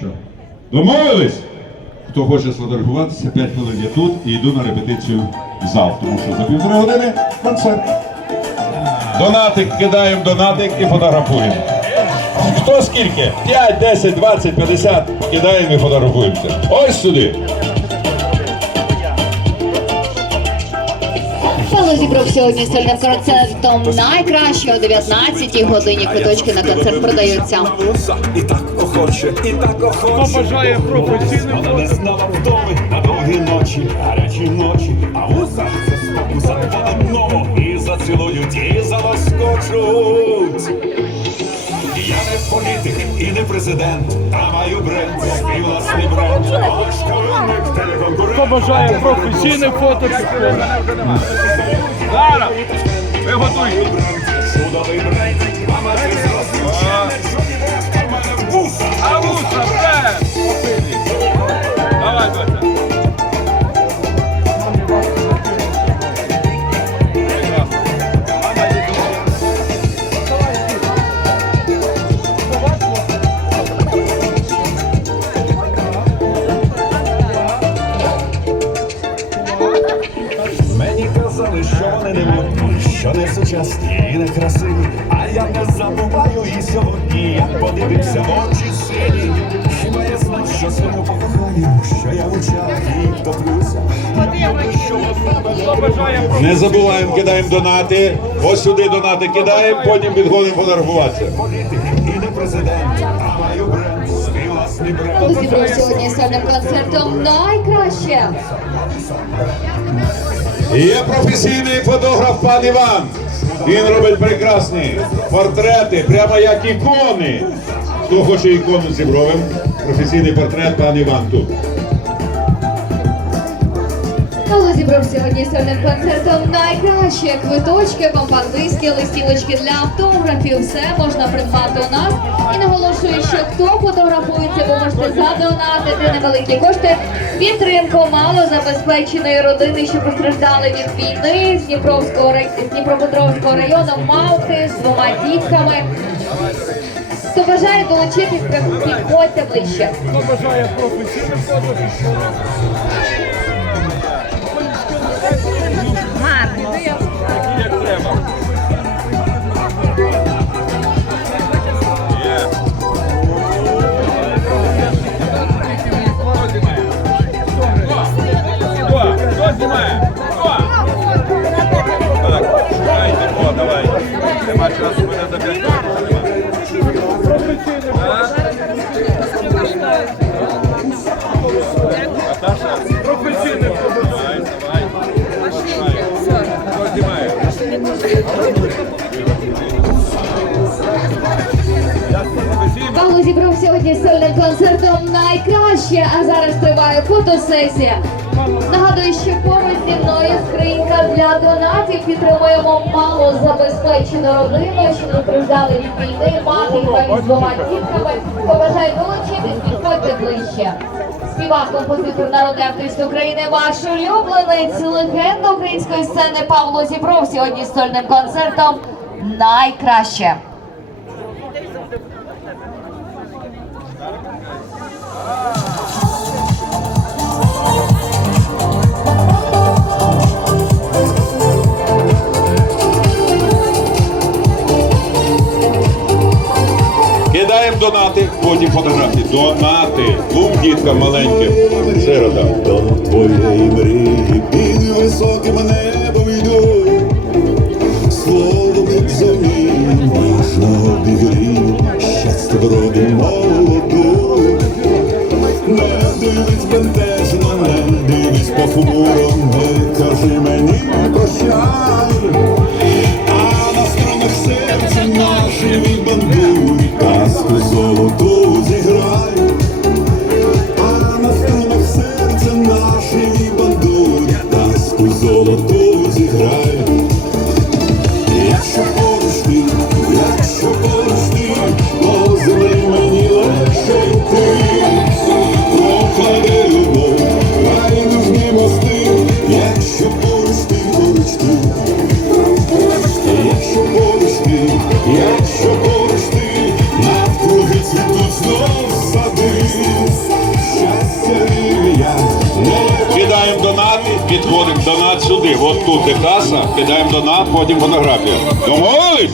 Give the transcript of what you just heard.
Нічого. Домовились? Хто хоче сфотографуватися, 5 хвилин я тут і йду на репетицію в зал, тому що за півтори години концерт. Донатик, кидаємо донатик і фотографуємо. Хто скільки? 5, 10, 20, 50. Кидаємо і фотографуємося. Ось сюди. Павло зібрав сьогодні сольним концертом найкраще о 19 годині. Квиточки на концерт продаються. І так охоче, і так охоче. Побажає професійним Вона не знала вдоми на довгі ночі, гарячі ночі. А вуса це спокуса по одному. І зацілують, і залоскочуть. Я не політик і не президент, а маю бренд, свій власний бренд. Ваш кавинник, телеконкурент. Побажає професійних фото. Зараз! Ви готуйте. Що вони не модні, що не сучасні і не красиві. А я не забуваю і сьогодні, як подивився в очі сині. Хіба я знав, що свому покохаю, що я в очах і топлюся. Не забуваємо, кидаємо донати. Ось сюди донати кидаємо, потім підходимо фотографуватися. і не президент, а маю бренд, свій власний бренд. Зібрав сьогодні сольним концертом найкраще. Є професійний фотограф пан Іван. Він робить прекрасні портрети, прямо як ікони. Хто хоче ікону зібровим? Професійний портрет пан Іван тут. Павло зібрав сьогодні сольним концертом найкраще. Квиточки, компакт-диски, листівочки для автографів. Все можна придбати у нас. І наголошую, що хто фотографується, ви можете задонатити невеликі кошти. Підтримку малозабезпеченої родини, що постраждали від війни з Дніпровського з Дніпропетровського району Малти з двома дітками. Хто бажає долучитись, підходьте ближче. Побажає професійних фото. Професійний. Зібрав сьогодні сольним концертом найкраще, а зараз триває фотосесія. Нагадую, що поруч зі мною скринька для донатів підтримуємо малозабезпечену родину, що постраждали від війни, мати з двома дітками. Побажаю долучитись, підходьте ближче. Співак, композитор, народний артист України, ваш улюбленець, легенда української сцени Павло Зібров сьогодні сольним концертом найкраще. Донати, потім фотографії. Донати. Двом діткам маленьким. Сирота. До твоєї мрії Казку золоту зіграє Якщо поруч ти, якщо поруч ти По землі мені легше йти. Поклади любов, райдужні мости. Якщо поруч ти, поруч ти. Якщо поруч ти, якщо поруч ти донат сюди. От тут де каса, кидаємо донат, потім фотографія. Домовились?